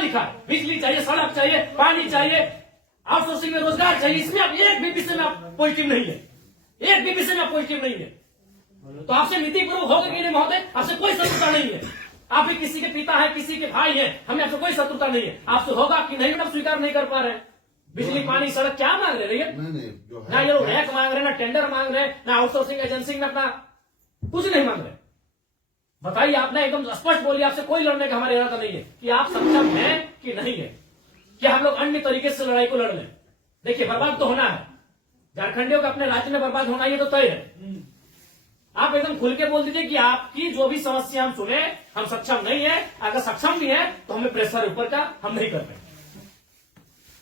लिखा है? बिजली चाहिए, सड़क चाहिए, पानी चाहिए, आउटसोर्सिंग में रोजगार चाहिए, इसमें आप एक भी विषय में आप पॉजिटिव नहीं है, एक भी विषय में आप पॉजिटिव नहीं है। तो आपसे नीतिपूर्वक होगा कि नहीं महोदय? आपसे कोई शत्रुता नहीं है, आप भी किसी के पिता है, किसी के भाई है, हमें आपसे कोई शत्रुता नहीं है। आपसे होगा कि नहीं आप स्वीकार नहीं कर पा रहे हैं। बिजली पानी सड़क क्या मांग रहे हैं? ना ये लोग रैक मांग रहे हैं, ना टेंडर मांग रहे हैं, ना आउटसोर्सिंग एजेंसी में अपना कुछ नहीं मांग रहे। बताइए, आपने एकदम स्पष्ट बोलिए, आपसे कोई लड़ने का हमारा इरादा नहीं है कि आप सक्षम हैं कि नहीं है, क्या हम लोग अन्य तरीके से लड़ाई को लड़ लें। देखिए, बर्बाद तो होना है, झारखंडियों का अपने राज्य में बर्बाद होना ये तो तय है। आप एकदम खुल के बोल दीजिए कि आपकी जो भी समस्या हम सुने, हम सक्षम नहीं है, अगर सक्षम भी है तो हमें प्रेशर ऊपर का हम नहीं कर रहे।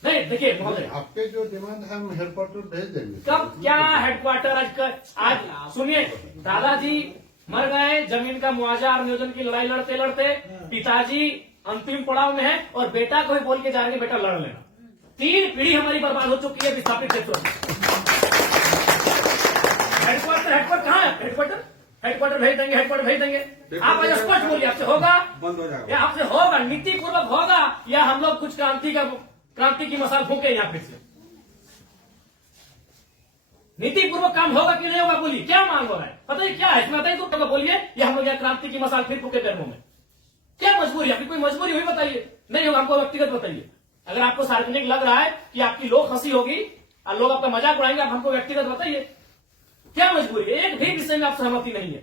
नहीं, देखिए महोदय, आपके जो डिमांड है हम हेडक्वार्टर भेज देंगे। कब क्या हेडक्वार्टर? आज सुनिए, दादाजी मर गए, जमीन का मुआवजा और नियोजन की लड़ाई लड़ते लड़ते पिताजी अंतिम पड़ाव में है और बेटा को ही बोल के जा रहे बेटा लड़ लेना। 3 पीढ़ी हमारी बर्बाद हो चुकी है विस्थापित क्षेत्रों में। हेडक्वार्टर कहाँ है? हेडक्वार्टर भेज देंगे, हेडक्वार्टर भेज देंगे। आप आज स्पष्ट बोलिए, आपसे होगा बंद हो जाएगा, या आपसे होगा नीतिपूर्वक होगा, या हम लोग कुछ क्रांति की मसाल फूके यहाँ फिर से? नीतिपूर्वक काम होगा कि नहीं होगा? बोलिए, क्या मांग हो रहा है? पता है क्या है इसमें? बताइए तो बोलिए, या हम लोग यहाँ क्रांति की मसाल फिर फूके कर्मों में? क्या मजबूरी? आपकी कोई मजबूरी हुई बताइए। नहीं होगा, हमको व्यक्तिगत बताइए। अगर आपको सार्वजनिक लग रहा है कि आपकी लोग हंसी होगी और लोग आपका मजाक उड़ाएंगे, आप हमको व्यक्तिगत बताइए, क्या मजबूरी है? एक भी विषय में आप सहमति नहीं है।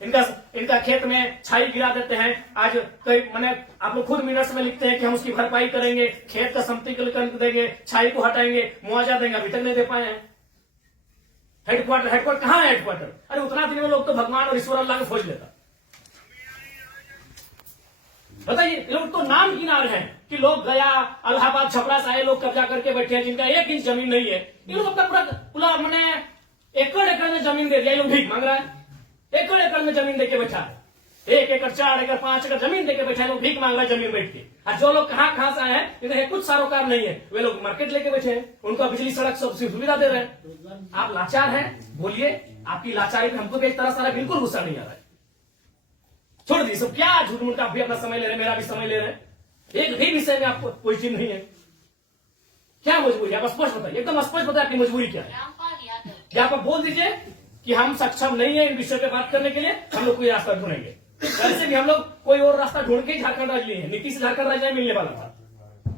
इनका खेत में छाई गिरा देते हैं, आज कई मैंने आप लोग खुद मिनट्स में लिखते हैं कि हम उसकी भरपाई करेंगे, खेत का समतल कर देंगे, छाई को हटाएंगे, मुआवजा देंगे, अभी तक नहीं दे पाए हैं। हेडक्वार्टर कहाँ है? हेडक्वार्टर अरे उतना दिन में लोग तो भगवान और ईश्वर अल्लाह को खोज लेता। बताइए, लोग तो नाम गिना रहे हैं कि लोग गया, इलाहाबाद, छपरा से आए लोग कब्जा करके बैठे हैं, जिनका 1 इंच जमीन नहीं है। ये लोग अपना पूरा मैंने एकड़ में जमीन दे दिया, ये लोग भीख मांग रहा है। एकड़ में जमीन देके बैठा है, 1 एकड़, 4 एकड़, 5 एकड़ जमीन देके बैठा है, लोग भीख मांग रहा है जमीन बैठ के। और जो लोग कहाँ से आए हैं, इन्हें कुछ सारोकार नहीं है, वे लोग मार्केट लेके बैठे हैं, उनको बिजली सड़क सब सुविधा दे रहे हैं। आप लाचार हैं, बोलिए, आपकी लाचारी पे हमको भी एक तरह सारा बिल्कुल गुस्सा नहीं आ रहा है। छोड़ दीजिए सब, क्या झूठ मूठ आप भी अपना समय ले रहे हैं, मेरा भी समय ले रहे हैं, एक भी विषय में आपको कोई चीज नहीं है। क्या मजबूरी? आप स्पष्ट बताइए, एकदम स्पष्ट बताइए आपकी मजबूरी क्या है। क्या आप बोल दीजिए कि हम सक्षम नहीं है इन विषयों पे बात करने के लिए, हम लोग कोई रास्ता ढूंढेंगे। वैसे भी हम लोग कोई और रास्ता ढूंढ के ही झारखंड राज्य लिए हैं, नीतीश से झारखंड राज्य मिलने वाला था।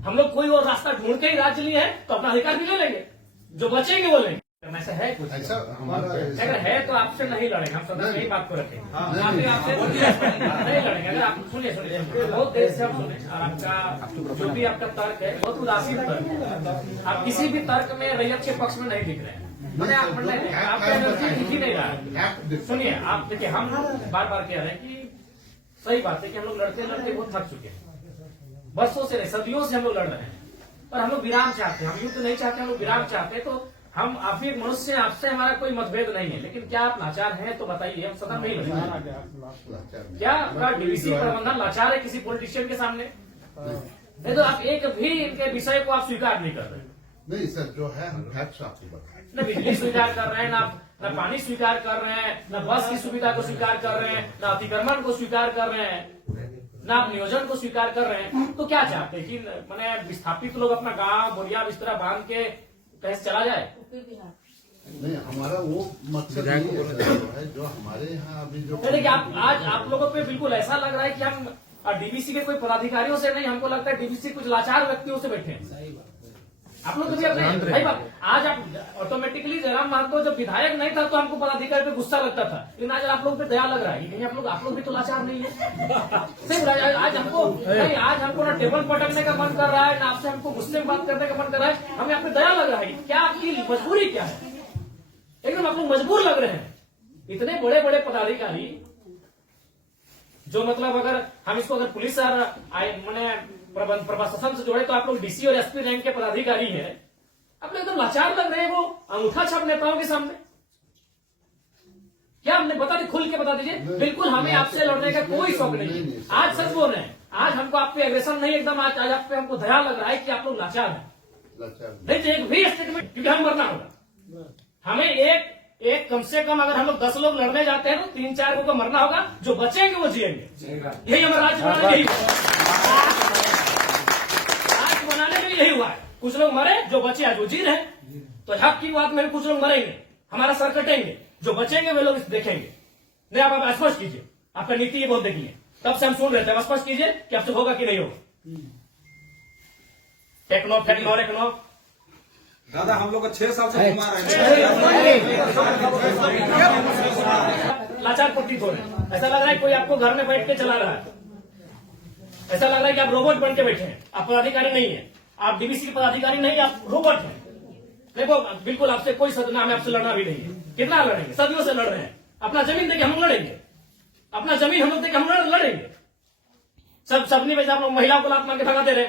हम लोग कोई और रास्ता ढूंढ के ही राज्य लिए हैं, तो अपना अधिकार भी ले लेंगे, जो बचेंगे वो लेंगे। ऐसा है कुछ? ऐसा हमारा अगर है तो आपसे नहीं लड़ेंगे, हम सदन में ही बात को रखेंगे। आपसे नहीं लड़ेंगे। अगर आप सुनिए बहुत देर से हम सुने, और आपका जो भी आपका तर्क है बहुत उदासीन तर्क है। आप किसी भी तर्क में रैयत के पक्ष में नहीं दिख रहे हैं, आपका एनर्जी दिख ही नहीं रहा है। सुनिए, आप देखिए, हम बार बार कह रहे हैं कि सही बात है कि हम लोग लड़ते लड़ते बहुत थक चुके हैं, बरसों से नहीं सदियों से हम लोग लड़ रहे हैं, पर हम लोग विराम चाहते हैं। हम युद्ध नहीं चाहते, हम लोग विराम चाहते हैं। तो हम आप भी एक मनुष्य हैं, आपसे हमारा कोई मतभेद नहीं है, लेकिन क्या आप लाचार हैं तो बताइए, हम सदन में ही लड़ेंगे। क्या आपका डीवीसी प्रबंधन लाचार है किसी पॉलिटिशियन के सामने? नहीं तो आप एक भी इनके विषय को आप स्वीकार नहीं कर रहे। नहीं सर, जो है हम फैक्ट्स आपको बताएं। न बिजली स्वीकार कर रहे हैं, न पानी स्वीकार कर रहे हैं, न बस की सुविधा को स्वीकार कर रहे हैं, न अतिक्रमण को स्वीकार कर रहे हैं, न आप नियोजन को स्वीकार कर रहे हैं। तो क्या चाहते हैं कि मैंने विस्थापित लोग अपना गांव बोरिया बिस्तरा बांध के कहीं चला जाए? नहीं, हमारा वो मकसद नहीं है जो हमारे यहाँ अभी जो देखिए, आज आप लोगों पे बिल्कुल ऐसा लग रहा है कि हम डीवीसी के कोई पदाधिकारियों से नहीं, हमको लगता है डीवीसी कुछ लाचार व्यक्तियों से बैठे हैं। आप लोग कभी अपने भाई बात, आज आप ऑटोमेटिकली जयराम महतो जब विधायक नहीं था तो हमको पदाधिकारी पे गुस्सा लगता था, लेकिन आज आप लोग पे दया लग रहा है। कहीं आप लोग भी तो लाचार नहीं है। आज हमको ना टेबल पटकने का मन कर रहा है, ना आपसे हमको गुस्से में बात करने का मन कर रहा है, हमें आप पे दया लग रहा है। क्या आपकी मजबूरी क्या है? एकदम आप लोग मजबूर लग रहे हैं। इतने बड़े बड़े पदाधिकारी जो मतलब अगर हम इसको अगर पुलिस मैंने प्रशासन से जोड़े तो आप लोग डीसी और एसपी रैंक के पदाधिकारी हैं, आप लोग एकदम लाचार लग रहे हैं वो अंगूठा छाप नेताओं के सामने। क्या हमने बता दी, खुल के बता दीजिए। बिल्कुल हमें आपसे लड़ने का कोई शौक नहीं है। आज सच बोल रहे हैं, आज हमको आप पे एग्रेशन नहीं, एकदम आज आप पे हमको दया लग रहा है कि आप लोग लाचार हैं। नहीं तो एक भी स्टेटमेंट, क्योंकि हम मरना होगा, हमें एक कम से कम अगर हम लोग 10 लोग लड़ने जाते हैं तो 3-4 को मरना होगा, जो बचेंगे वो जिएंगे। यही हमारा राज्य बनाना, यही यही हुआ है, कुछ लोग मरे, जो बचे आज वो जी रहे। तो हक की बात में कुछ लोग मरेंगे, हमारा सर कटेंगे, जो बचेंगे वे लोग इसे देखेंगे। नहीं, आप स्पष्ट कीजिए, आपका नीति ये बहुत देखी है, तब से हम सुन रहे थे। आप स्पष्ट कीजिए कि आपसे होगा कि नहीं होगा। टेक्नो फेक्नो रेक्नो दादा हम लोग को 6 साल से घुमा रहे हैं। लाचार प्रतीत हो रहे हैं, ऐसा लग रहा है कोई आपको घर में बैठ के चला रहा है, ऐसा लग रहा है कि आप रोबोट बन के बैठे हैं। आप पदाधिकारी नहीं है, आप डीवीसी के पदाधिकारी नहीं, आप रोबोट हैं। देखो बिल्कुल आपसे कोई सदना, हमें आपसे लड़ना भी नहीं है। कितना लड़ेंगे, सदियों से लड़ रहे हैं। अपना जमीन देके हम लोग लड़ेंगे, अपना जमीन हम लोग देके हम लड़ेंगे। सबने वैसे आप लोग महिलाओं को लात मार के भगाते रहे।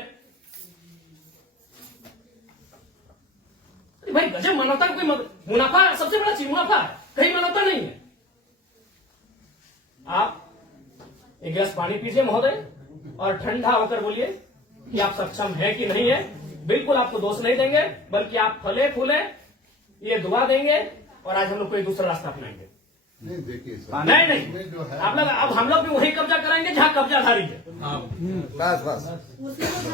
भाई गजब, मानवता का कोई मुनाफा सबसे बड़ा चीज मुनाफा है, कहीं मानवता नहीं है। आप एक गिलास पानी पीजिए महोदय, और ठंडा होकर बोलिए कि आप सक्षम है कि नहीं है। बिल्कुल आपको दोष नहीं देंगे, बल्कि आप फले फूले ये दुआ देंगे, और आज हम लोग कोई दूसरा रास्ता अपनाएंगे। नहीं देखिए सर, नहीं जो है आप लोग, अब हम लोग भी वही कब्जा कराएंगे जहां कब्जाधारी है।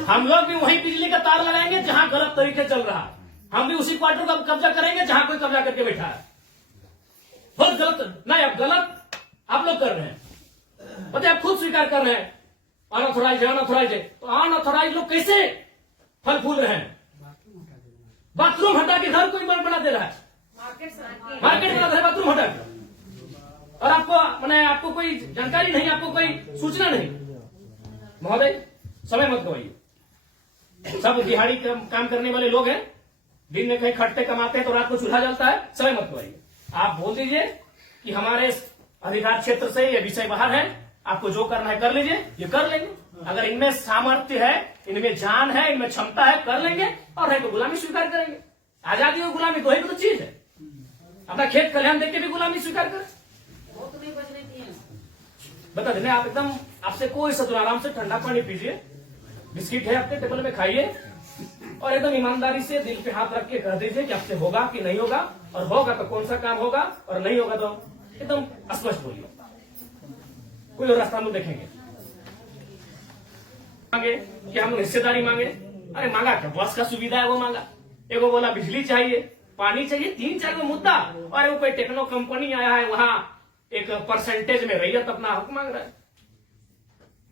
हम लोग भी वही बिजली का तार लगाएंगे जहां गलत तरीके चल रहा है। हम भी उसी क्वार्टर का कब्जा करेंगे जहां कोई कब्जा करके बैठा है। बहुत गलत, नहीं अब गलत आप लोग कर रहे हैं, पता है, आप खुद स्वीकार कर रहे हैं। अनऑथोराइज है, अनऑथोराइज है, तो अनऑथोराइज लोग कैसे फल फूल रहे हैं? बाथरूम हटा के घर कोई बना दे रहा है, मार्केट बना दे रहा है बाथरूम हटा के, और आपको मैंने आपको कोई जानकारी नहीं, आपको कोई सूचना नहीं। महोदय समय मत गवाइए, सब दिहाड़ी काम करने वाले लोग हैं, दिन में कहीं खटते कमाते हैं तो रात को चूल्हा जलता है। समय मत गवाइए, आप बोल दीजिए कि हमारे अधिकार क्षेत्र से ये विषय बाहर है, आपको जो करना है कर लीजिए, ये कर लेंगे। अगर इनमें सामर्थ्य है, इनमें जान है, इनमें क्षमता है, कर लेंगे, और नहीं तो गुलामी स्वीकार करेंगे। आजादी और गुलामी दो ही तो चीज है। अपना खेत खलिहान देख के भी गुलामी स्वीकार करें, बता देने। आप एकदम, आपसे कोई सदुर, आराम से ठंडा पानी पीजिए, बिस्किट है आपके टेबल में खाइए, और एकदम ईमानदारी से दिल पे हाथ रख के कह दीजिए कि आपसे होगा कि नहीं होगा, और होगा तो कौन सा काम होगा, और नहीं होगा तो एकदम स्पष्ट बोलिए। कोई और रास्ता हम देखेंगे। मांगे कि हम हिस्सेदारी मांगे, अरे मांगा क्या, बस का सुविधा है वो मांगा। एगो बोला बिजली चाहिए, पानी चाहिए, 3-4 मुद्दा, और वो कोई टेक्नो कंपनी आया है, वहां एक परसेंटेज में रैयत अपना हक मांग रहा है।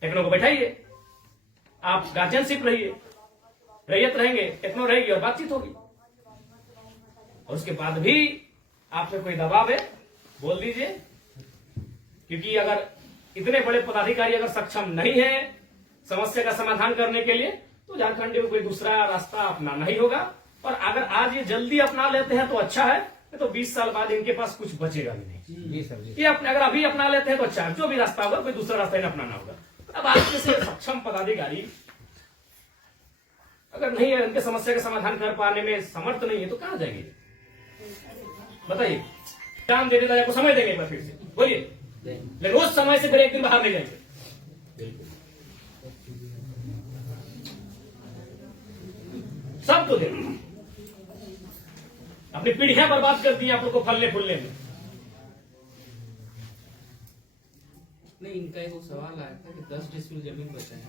टेक्नो को बैठाइए, आप गार्जियनशिप रहिए, रैयत रहेंगे, टेक्नो रहेगी, और बातचीत होगी। और उसके बाद भी आप पे कोई दबाव है, बोल दीजिए, क्योंकि अगर इतने बड़े पदाधिकारी अगर सक्षम नहीं है समस्या का समाधान करने के लिए, तो झारखंड में कोई दूसरा रास्ता अपनाना ही होगा। और अगर आज ये जल्दी अपना लेते हैं तो अच्छा है, तो 20 साल बाद इनके पास कुछ बचेगा भी नहीं। ये अपने अगर अभी अपना लेते हैं तो अच्छा है, जो भी रास्ता होगा कोई दूसरा रास्ता इन्हें अपनाना होगा। अब आज जैसे सक्षम पदाधिकारी अगर नहीं है, उनके समस्या का समाधान कर पाने में समर्थ नहीं है, तो कहां जाएंगे? बताइए, काम दे देता, आपको समय देंगे एक बार फिर से, बोलिए। लेकिन रोज समय से फिर एक दिन बाहर नहीं जाएंगे। सब तो देंगे, अपनी पीढ़ियां बर्बाद कर दी आप लोग को फलने फूलने में। नहीं, इनका एक सवाल आया था कि 10 डिसमिल जमीन बचा है,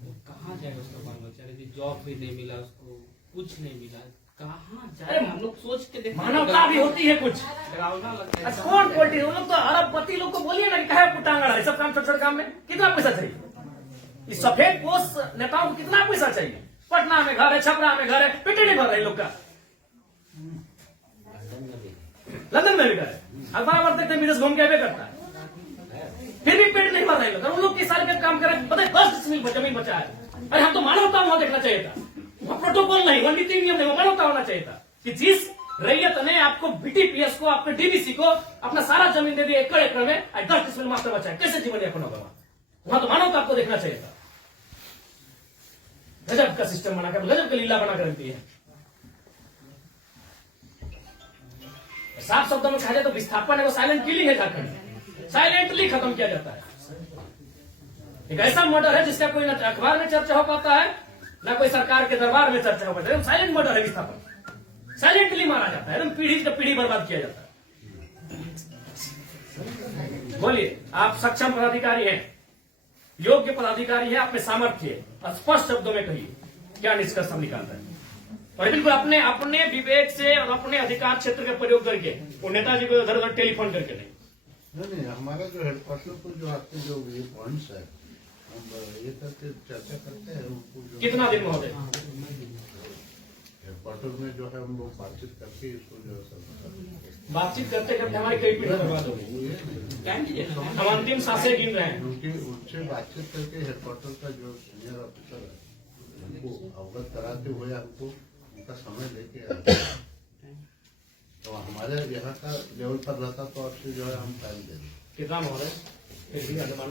तो कहाँ जाएगा उसका बाल बच्चा? यदि जॉब भी नहीं मिला उसको, कुछ नहीं मिला, कहाँ जाए? अरे हम लोग सोच के देखो, मानवता भी होती है कुछ। डरावना लगता है। कौन क्वालिटी, वो लोग तो अरबपति लोग को बोलिए ना कि कहे पुटांगड़ है, सब काम छोटे छोटे काम में कितना पैसा चाहिए? इस सफेद पोष नेताओं को कितना पैसा चाहिए? पटना में घर है, छपरा में घर है, पेट नहीं भर रहे लोग का। लंदन में भी घर है, अखबार पढ़ते थे, विदेश घूम के भी करता है, फिर भी पेट नहीं भर रहे लोग। उन लोग किस साल में काम करें, पता है 10 डिसमिल जमीन बचा है। अरे हम तो मानवता वहां देखना चाहिए था, वहां प्रोटोकॉल नहीं, वहां नीति नियम नहीं, वो मानवता होना चाहिए था कि जिस रैयत ने आपको बीटीपीएस को, आपके डीवीसी को अपना सारा जमीन दे दिया एकड़ एकड़ में, 10 डिसमिल मास्टर बचा है, कैसे जीवन यापन होगा? वहां तो मानवता आपको देखना चाहिए था। गजब का सिस्टम बनाकर, गजब का लीला बनाकर रखती है। साफ शब्दों में कहा जाए तो विस्थापन है, वो साइलेंट किलिंग है झारखंड में, साइलेंटली खत्म किया जाता है। एक ऐसा मर्डर है जिसका कोई न अखबार में चर्चा हो पाता है, न कोई सरकार के दरबार में चर्चा हो पाता है। साइलेंट मर्डर है विस्थापन, साइलेंटली मारा जाता है, एकदम पीढ़ी से पीढ़ी बर्बाद किया जाता है। बोलिए, आप सक्षम पदाधिकारी हैं, योग्य पदाधिकारी हैं, आप में सामर्थ्य है, स्पष्ट शब्दों में कहिए क्या निष्कर्ष हम निकालते हैं। और बिल्कुल अपने अपने विवेक से और अपने अधिकार क्षेत्र का प्रयोग करके वो नेताजी को उधर उधर टेलीफोन करके नहीं। हमारा जो हेडक्वार्टर को जो आपके जो ये पॉइंट्स है हम ये करके चर्चा करते हैं उनको जो कितना दिन महोदय हेडक्वार्टर में जो है हम लोग बातचीत करके इसको जो है सब बातचीत करते करते हमारी कई पीढ़ी बर्बाद हो गई। हम अंतिम सांसें गिन रहे हैं। क्योंकि उनसे बातचीत करके हेडक्वार्टर का जो सीनियर ऑफिसर है उनको अवगत कराते हुए हमको उनका समय लेके आते हैं। तो हमारे यहाँ का लेवल पर रहता तो आपसे जो है हम टाइम दे दें। कितना महोदय फिर भी अनुमान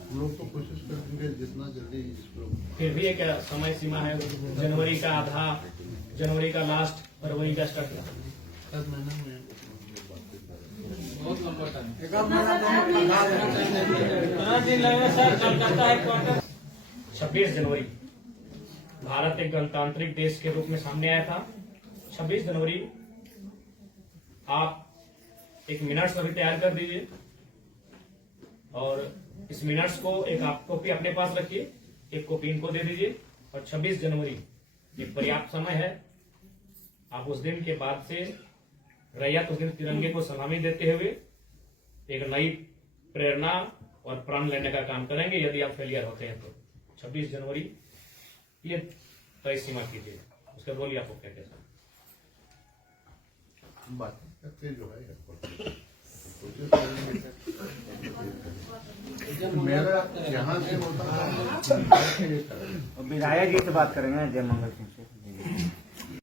हम लोग तो कोशिश करेंगे जितना जल्दी इसको फिर भी एक समय सीमा है, जनवरी का आधा, जनवरी का लास्ट, फरवरी का स्टार्ट। 10 महीने में बातचीत करेंगे। बहुत लंबा टाइम। 26 जनवरी भारत एक गणतांत्रिक देश के रूप में सामने आया था। 26 जनवरी आप एक मिनट्स अभी तैयार कर दीजिए और इस मिनट्स को एक आप कॉपी अपने पास रखिए, एक कॉपी इनको दे दीजिए। और 26 जनवरी एक पर्याप्त समय है। आप उस दिन के बाद से रैयत उस दिन तिरंगे को सलामी देते हुए एक नई प्रेरणा और प्राण लेने का काम करेंगे। यदि आप फेलियर होते हैं तो 26 जनवरी ये तय सीमा कीजिए। उसके बोलिए आपको क्या कैसा हम बातचीत करके जो है कोशिश करेंगे। मेरा यहाँ से होता है विधायक जी से बात करेंगे जय मंगल सिंह।